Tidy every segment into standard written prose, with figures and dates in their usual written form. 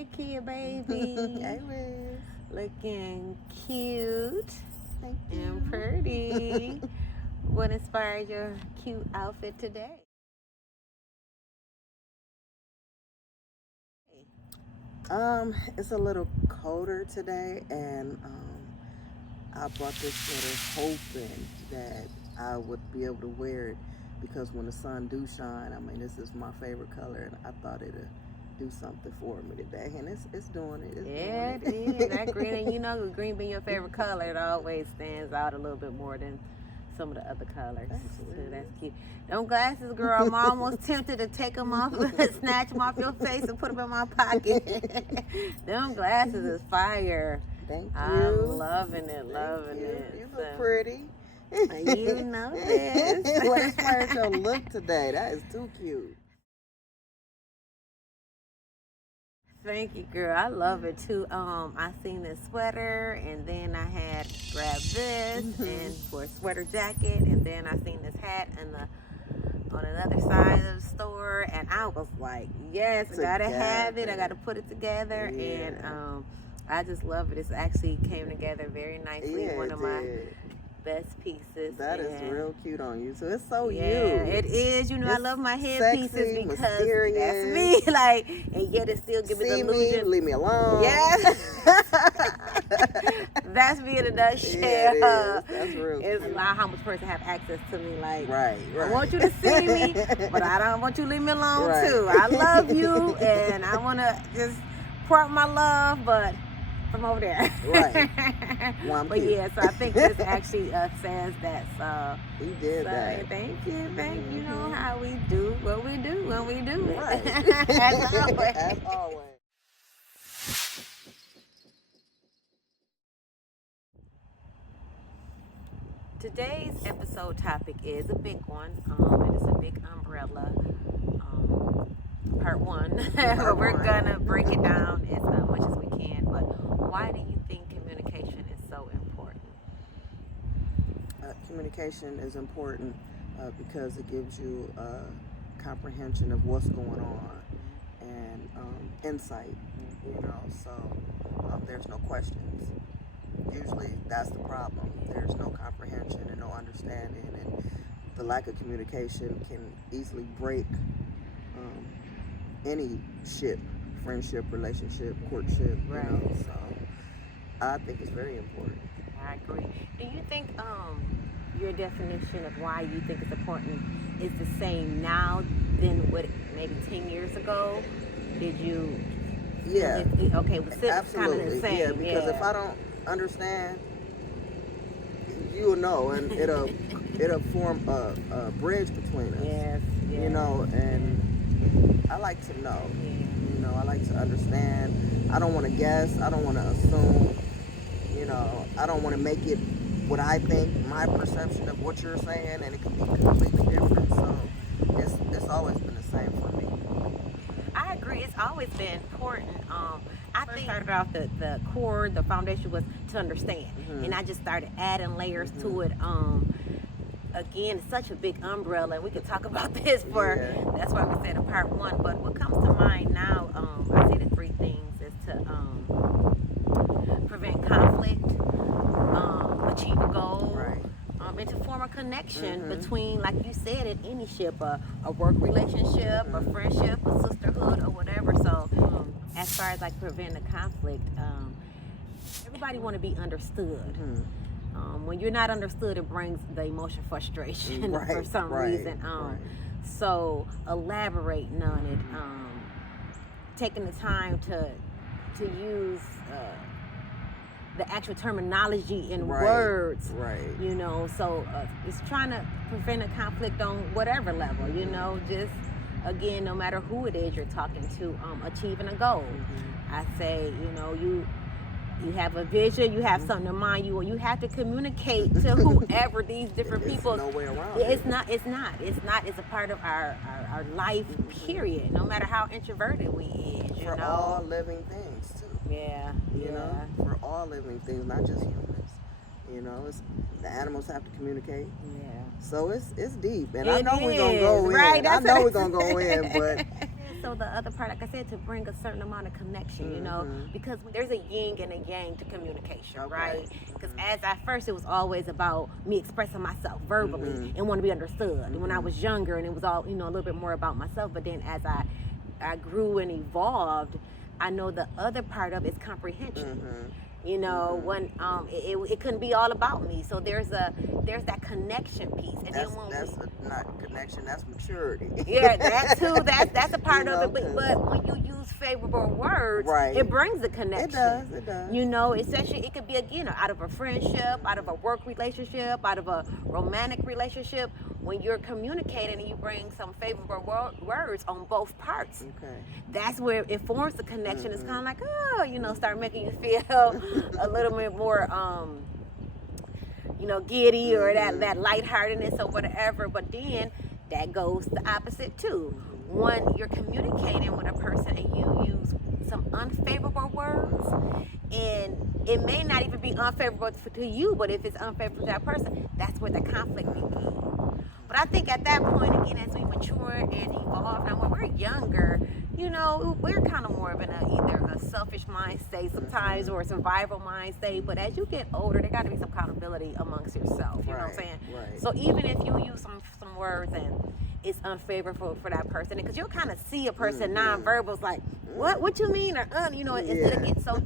Hey, Kea, baby. Hey, Liz. Looking cute Thank you. and pretty. What inspired your cute outfit today? It's a little colder today, and I bought this sweater hoping that I would be able to wear it because when the sun do shine, I mean, this is my favorite color, and I thought it'd do something for me today, and it's doing it. It is. That green, and you know, with green being your favorite color, it always stands out a little bit more than some of the other colors. Thanks, So Liz. that's cute. Them glasses, girl, I'm almost tempted to take them off, snatch them off your face and put them in my pocket. Them glasses is fire. Thank you. I'm loving it, Thank loving you. it. You look pretty. You know this. What inspired your look today? That is too cute. Thank you, girl. I love it too. I seen this sweater, and then I had grabbed this and for a sweater jacket, and then I seen this hat on another side of the store, and I was like, yes, I gotta have it. I gotta put it together, and I just love it. It actually came together very nicely. Yeah, One of my best pieces. That is real cute on you. So it's so you. It is. You know, I It's love my headpieces sexy, because mysterious. that's me. Like, and yet it still gives me the illusion. Leave me alone. Yes. That's me in a nutshell. Yeah, it is. That's real It's cute. not how much person have access to me. Like, Right. I want you to see me, but I don't want you to leave me alone Right. too. I love you, and I want to just pour out my love, but from over there. Right. Well, But yeah, so I think this actually says that. So He did so, that. Thank you. You know how we do what we do when we do it. Right. As always. As always. Today's episode topic is a big one. And it's a big umbrella. Part one. We're gonna break it down as much as we can. But why do you think communication is so important? Communication is important because it gives you a comprehension of what's going on and insight, you know, so there's no questions. Usually that's the problem. There's no comprehension and no understanding, and the lack of communication can easily break any friendship, relationship, courtship, Right. you know, so I think it's very important. I agree. Do you think your definition of why you think it's important is the same now than what maybe 10 years ago? Did you? Yeah. Okay, well, it's kind of Absolutely. the same. Yeah, because if I don't understand, you'll know, and it'll form a bridge between us. Yes. You know, and I like to know. Yeah. You know, I like to understand. I don't want to guess. I don't want to assume. You know, I don't want to make it what I think, my perception of what you're saying, and it could be completely different. So it's always been the same for me. I agree. It's always been important. I think started off the core, the foundation was to understand, and I just started adding layers to it. Again, it's such a big umbrella, and we could talk about this for. That's why we said a part one. But what comes to mind now, I say the three things is to prevent conflict, achieve a goal. Right. And to form a connection between, like you said, in any ship, a work relationship, a friendship, a sisterhood, or whatever. So, as far as like preventing conflict, everybody want to be understood. When you're not understood, it brings the emotion frustration for some reason. So, elaborating on it, taking the time to use the actual terminology in words, you know, so it's trying to prevent a conflict on whatever level, you know, just again, no matter who it is you're talking to, achieving a goal. I say, you know, you have a vision, you have something in mind, you have to communicate to whoever these different people. There's no way around it. It's not. It's a part of our life, period. No matter how introverted we is, you For know. all living things too. Yeah. You know, for all living things, not just humans. You know, the animals have to communicate. Yeah. So it's deep, and I know we're gonna go in. Right, I know we're gonna go in, but also the other part, like I said, to bring a certain amount of connection, you know, because there's a yin and a yang to communication, right? Because at first it was always about me expressing myself verbally and want to be understood. And when I was younger, and it was all, you know, a little bit more about myself. But then as I grew and evolved, I know the other part of it is comprehension. You know, when it couldn't be all about me. So there's that connection piece, and that's, then when not connection, that's maturity. Yeah, that too. That's a part You of know, it. But when you use favorable words, Right. it brings a connection. It does. You know, especially it could be again out of a friendship, out of a work relationship, out of a romantic relationship. When you're communicating and you bring some favorable words on both parts, that's where it forms the connection. It's kind of like, oh, you know, start making you feel a little bit more, you know, giddy or that lightheartedness or whatever. But then that goes the opposite too. When you're communicating with a person and you use some unfavorable words, and it may not even be unfavorable to you, but if it's unfavorable to that person, that's where the conflict begins. But I think at that point, again, as we mature and evolve, now when we're younger, you know, we're kind of more of in either a selfish mind state sometimes or a survival mind state. But as you get older, there got to be some accountability amongst yourself. You know what I'm saying? Right. So even if you use some words and it's unfavorable for that person, because you'll kind of see a person nonverbals like, what you mean, or you know, instead of getting so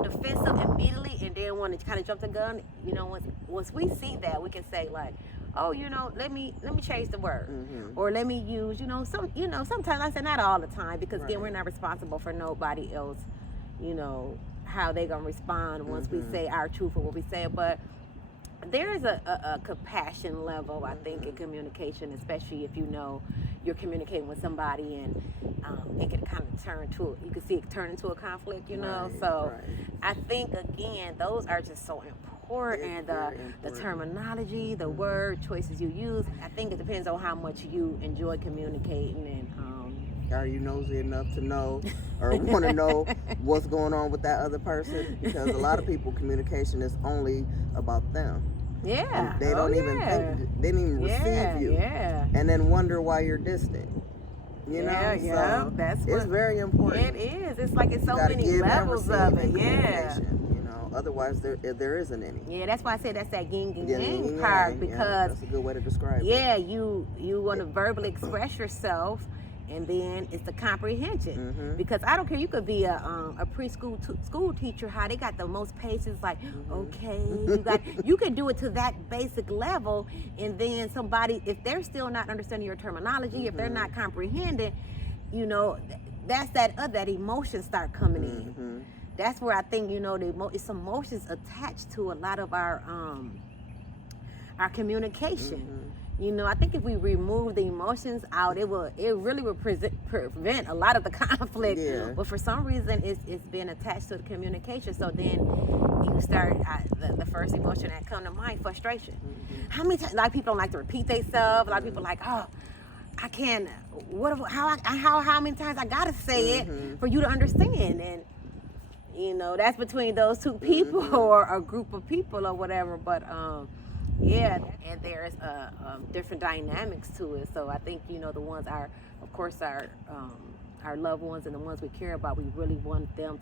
defensive immediately, and then when it kind of jump the gun, you know, once we see that, we can say like, oh, you know, let me change the word, or let me use, you know, sometimes I say not all the time, because again, we're not responsible for nobody else, you know, how they gonna respond once we say our truth or what we say, but there is a compassion level, I think, in communication, especially if you know you're communicating with somebody, and it can kind of you can see it turn into a conflict, you know. So I think, again, those are just so important. The terminology, the word choices you use. I think it depends on how much you enjoy communicating, and are you nosy enough to know or want to know what's going on with that other person? Because a lot of people, communication is only about them. Yeah. And they don't even think, they didn't even receive you. Yeah. And then wonder why you're distant. You know? So it's very important. It is. It's like it's so Gotta many give levels and of it. Yeah. You know, otherwise there isn't any. Yeah, that's why I say that's that yin and yang Yang, part, because that's a good way to describe it. Yeah, you want to verbally express yourself, and then it's the comprehension. Because I don't care, you could be a preschool school teacher, how they got the most patience, like, okay, you can do it to that basic level, and then somebody, if they're still not understanding your terminology, if they're not comprehending, you know, that's that emotion start coming in. That's where I think, you know, it's emotions attached to a lot of our communication. You know, I think if we remove the emotions out, it really will prevent a lot of the conflict. But for some reason, it's been attached to the communication. So then you start the first emotion that come to mind, frustration. How many times? A lot of people don't like to repeat themselves. A lot of people like, oh, I can't. How many times I gotta say it for you to understand? And you know, that's between those two people or a group of people or whatever. But yeah, and there's different dynamics to it. So I think, you know, the ones our loved ones and the ones we care about, we really want them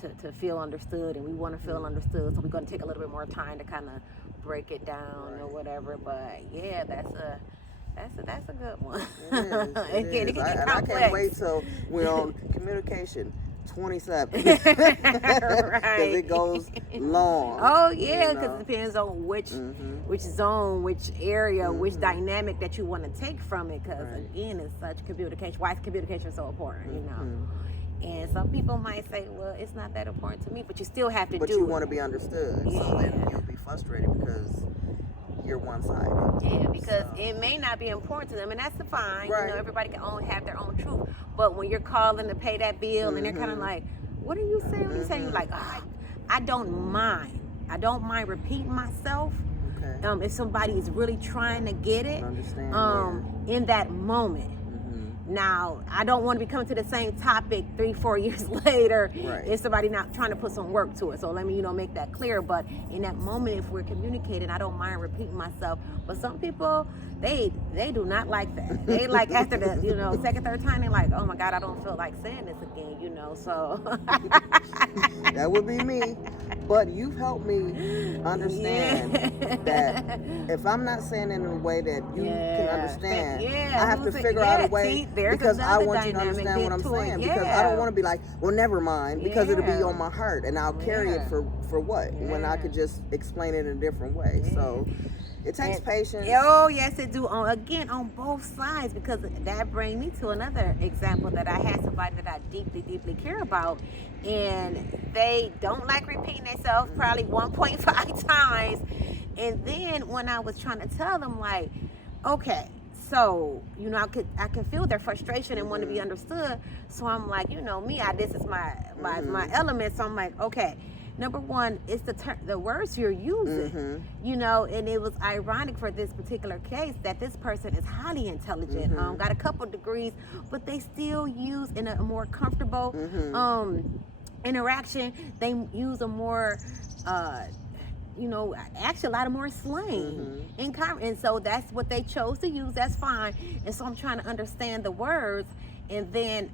to feel understood, and we want to feel understood. So we're going to take a little bit more time to kind of break it down or whatever. But yeah, that's a good one. It is. I can't wait till we're on communication 27 right. Because it goes long. Oh yeah, because it depends on which zone, which area, which dynamic that you want to take from it. Because again, it's such communication. Why is communication so important? You know. And some people might say, well, it's not that important to me, but you still have to do it. But you want to be understood. So then you'll be frustrated because you're one-sided. Yeah, because it may not be important to them, and that's fine. You know, everybody can have their own truth. But when you're calling to pay that bill, and they're kind of like, "What are you saying?" What are you saying? You're like, oh, I don't mind. I don't mind repeating myself. If somebody is really trying to get it, in that moment. Now, I don't want to be coming to the same topic 3-4 years later Right. if somebody not trying to put some work to it. So let me, make that clear. But in that moment, if we're communicating, I don't mind repeating myself. But some people, they do not like that. They like after the, second, third time, they're like, oh my God, I don't feel like saying this again, so. That would be me. But you've helped me understand that if I'm not saying it in a way that you can understand, I have to figure out a way, because I want you to understand what I'm saying. Because I don't want to be like, well, never mind, because it'll be on my heart and I'll carry it for what? When I could just explain it in a different way. So it takes patience. Oh, yes, it do. On both sides, because that brings me to another example that I had somebody that I deeply, deeply care about, and they don't like repeating themselves probably 1.5 times. And then when I was trying to tell them, like, okay, so I can feel their frustration and want to be understood. So I'm like, this is my element. So I'm like, okay. Number one, it's the words you're using, and it was ironic for this particular case that this person is highly intelligent, got a couple degrees, but they still use in a more comfortable interaction. They use a more, actually a lot of more slang and so that's what they chose to use. That's fine. And so I'm trying to understand the words, and then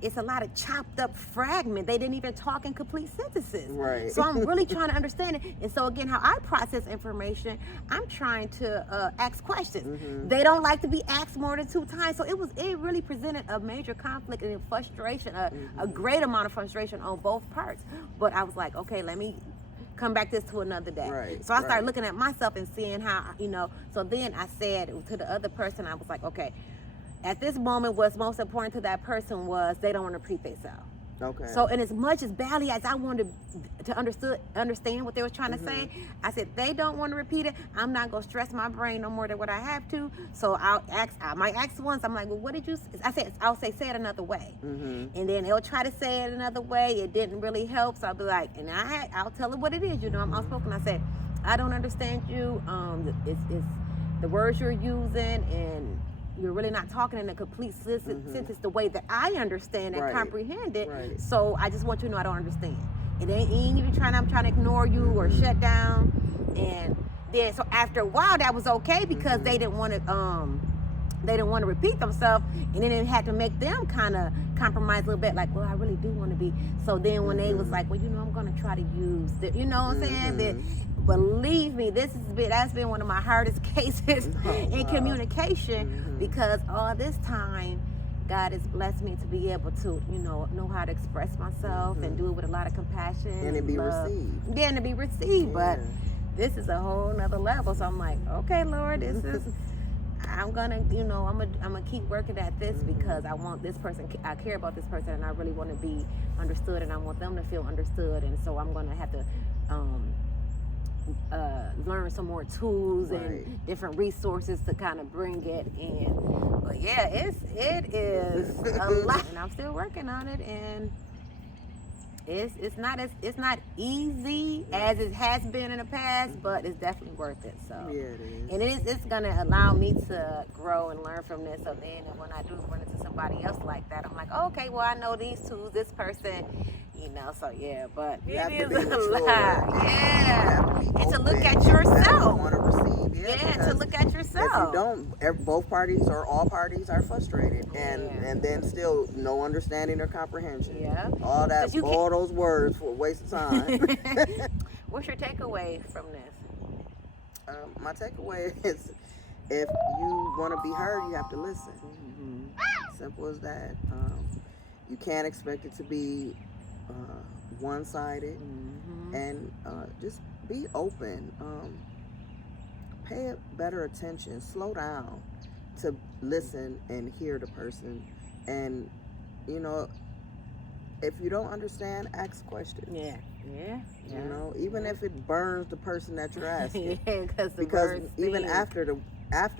it's a lot of chopped up fragment. They didn't even talk in complete sentences. Right. So I'm really trying to understand it. And so again, how I process information, I'm trying to ask questions. They don't like to be asked more than 2 times. So it really presented a major conflict and frustration, a great amount of frustration on both parts. But I was like, okay, let me come back this to another day. Right, so I started looking at myself and seeing how, so then I said to the other person, I was like, okay, at this moment, what's most important to that person was they don't want to repeat themselves. Okay. So, and as much as badly as I wanted to understand what they were trying to say, I said, they don't want to repeat it. I'm not going to stress my brain no more than what I have to. So I might ask once, I'm like, well, what did you say? I'll say it another way. And then they'll try to say it another way. It didn't really help. So I'll be like, and I'll tell them what it is. I'm outspoken. I said, I don't understand you. It's the words you're using, and you're really not talking in a complete sentence the way that I understand and comprehend it. Right. So I just want you to know I don't understand. It ain't even I'm trying to ignore you or shut down. And then so after a while that was okay, because they didn't want to repeat themselves, and then it had to make them kind of compromise a little bit, like, well, I really do want to be. So then when they was like, well, I'm going to try to use the, what I'm saying? That, believe me, that's been one of my hardest cases in communication, because all this time God has blessed me to be able to, know how to express myself and do it with a lot of compassion and it be love. received. Yeah, and to be received. But this is a whole nother level. So I'm like, okay, Lord, this is. I'm gonna, I'm gonna keep working at this, because I want this person. I care about this person, and I really want to be understood, and I want them to feel understood. And so I'm gonna have to learn some more tools and different resources to kind of bring it in. But yeah, it is a lot, and I'm still working on it, and it's not easy as it has been in the past, but it's definitely worth it. So yeah, it is. And it's gonna allow me to grow and learn from this. So then when I do run into somebody else like that, I'm like, okay, well, I know these tools, this person, so yeah, but You have it to is be a mature. lot. Yeah. And to look at yourself. Want to receive. To look at yourself. If you don't, both parties or all parties are frustrated, and then still no understanding or comprehension. Yeah. All those words for a waste of time. What's your takeaway from this? My takeaway is, if you want to be heard, you have to listen. Simple as that. You can't expect it to be one-sided, and just be open. Pay better attention. Slow down to listen and hear the person. And if you don't understand, ask questions. Yeah. Even if it burns the person that you're asking. because even after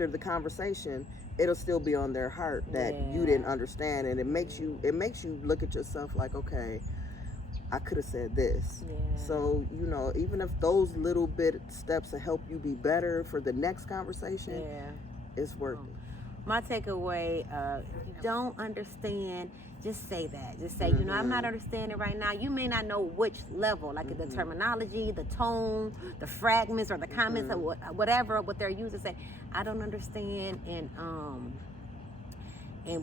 the conversation, it'll still be on their heart that you didn't understand, and it makes you look at yourself like, okay, I could have said this. So even if those little bit steps to help you be better for the next conversation, it's worth it. my takeaway, if you don't understand, just say that. Just say, you know, I'm not understanding right now. You may not know which level, like the terminology, the tone, the fragments, or the comments, or whatever, what they're using. Say, I don't understand, and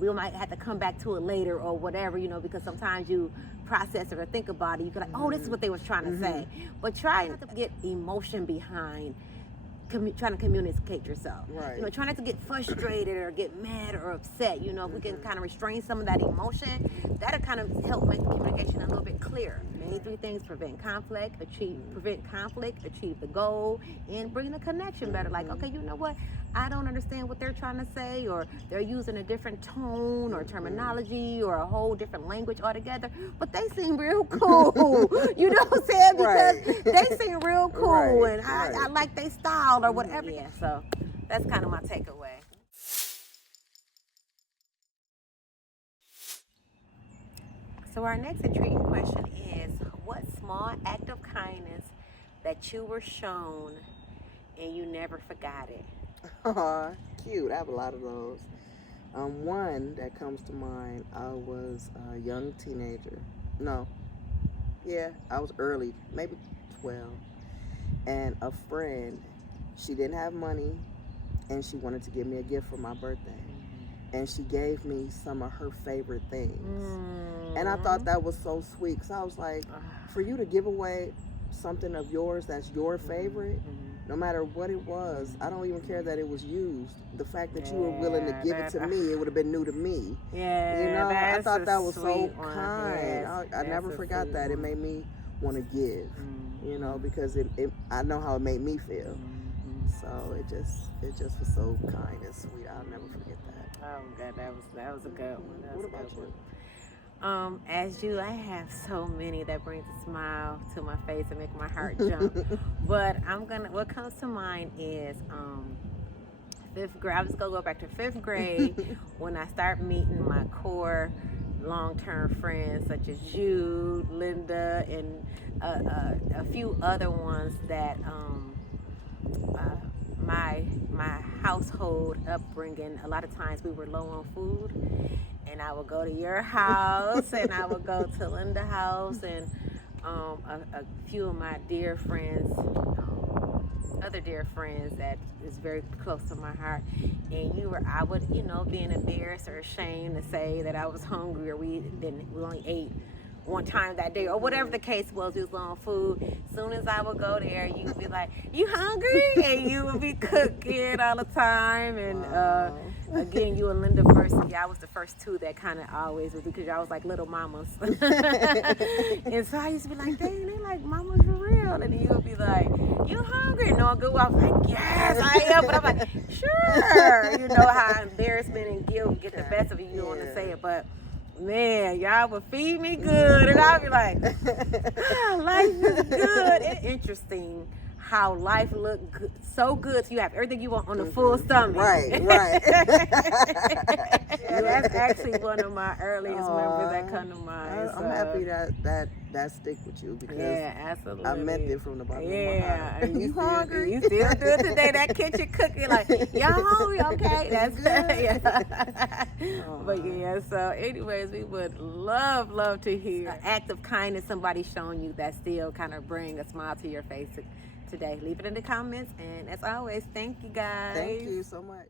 we might have to come back to it later or whatever, you know, because sometimes you process it or think about it. You can like, oh, this is what they was trying to say. But try not to get emotion behind trying to communicate yourself. Right. You know, try not to get frustrated or get mad or upset. You know, if we can kind of restrain some of that emotion, that'll kind of help make the communication a little bit clearer. Main three things: prevent conflict, achieve the goal, and bring the connection better. Like, okay, you know what? I don't understand what they're trying to say, or they're using a different tone or terminology or a whole different language altogether, but they seem real cool. You know what I'm saying? Because they seem real cool, and I like their style or whatever. Yeah, so that's kind of my takeaway. So our next intriguing question is, what small act of kindness that you were shown and you never forgot it? Aw, cute. I have a lot of those. One that comes to mind, I was a young teenager. No, yeah, I was early, maybe 12. And a friend, she didn't have money, and she wanted to give me a gift for my birthday. And she gave me some of her favorite things. And I thought that was so sweet, because I was like, for you to give away something of yours that's your favorite, no matter what it was, I don't even care that it was used. The fact that you were willing to give it to me, it would have been new to me. Yeah, you know, I thought that was so one. kind. Yes, I never forgot that. It made me want to give, you know, because I know how it made me feel. So it just was so kind and sweet. I'll never forget that. Oh God, that was a good one. What about you? As you, I have so many that brings a smile to my face and make my heart jump. But what comes to mind is fifth grade. I'm just gonna go back to fifth grade when I start meeting my core long-term friends such as Jude, Linda, and a few other ones that my household upbringing, a lot of times we were low on food, and I would go to your house and I would go to Linda's house, and a few of my dear friends, other dear friends that is very close to my heart, and I would, you know, being embarrassed or ashamed to say that I was hungry, or we only ate one time that day, or whatever the case was, we was low on food. As soon as I would go there, you would be like, you hungry? And you would be cooking all the time. And again, you and Linda first, I was the first two that kind of always would, because y'all was like little mamas. And so I used to be like, dang, they like mamas for real. And then you would be like, you hungry? No, I go out like, yes, I am. But I'm like, sure. You know how embarrassment and guilt get the best of you. You don't want to say it, but man, y'all would feed me good, and I'll be like, life is good. It's interesting how life look good, so good. So you have everything you want on the full stomach. Right. That's actually one of my earliest memories that come to mind. I'm happy that stick with you, because absolutely. I meant it from the bottom of my heart. And you hungry? You still do it today. That kitchen cooking, like, y'all hungry? Okay, that's good. But yeah, so anyways, we would love to hear an act of kindness somebody showing you that still kind of bring a smile to your face today. Leave it in the comments, and as always, thank you guys. Thank you so much.